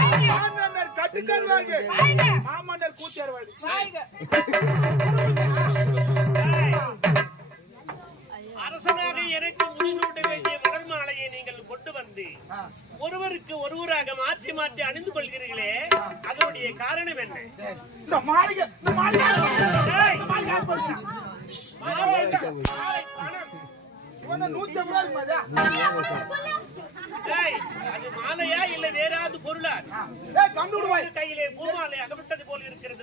மாமன்னர் கட்டுக்கால் வாழ்க, மாமன்னர் கூத்தியார் வாழ்க. அரசனாக எனக்கு முடிசூட்ட வேண்டிய மலர் மாலையை நீங்கள் கொண்டு வந்து ஒருவருக்கு ஒருவராக மாற்றி மாற்றி அணிந்து கொள்கிறீர்களே, அதனுடைய காரணம் என்ன? இந்த மாளிகை அது மாலையா இல்ல வேறாவது பொருளா? கையிலே பூமாலை அகப்பட்டது போல் இருக்கிறது.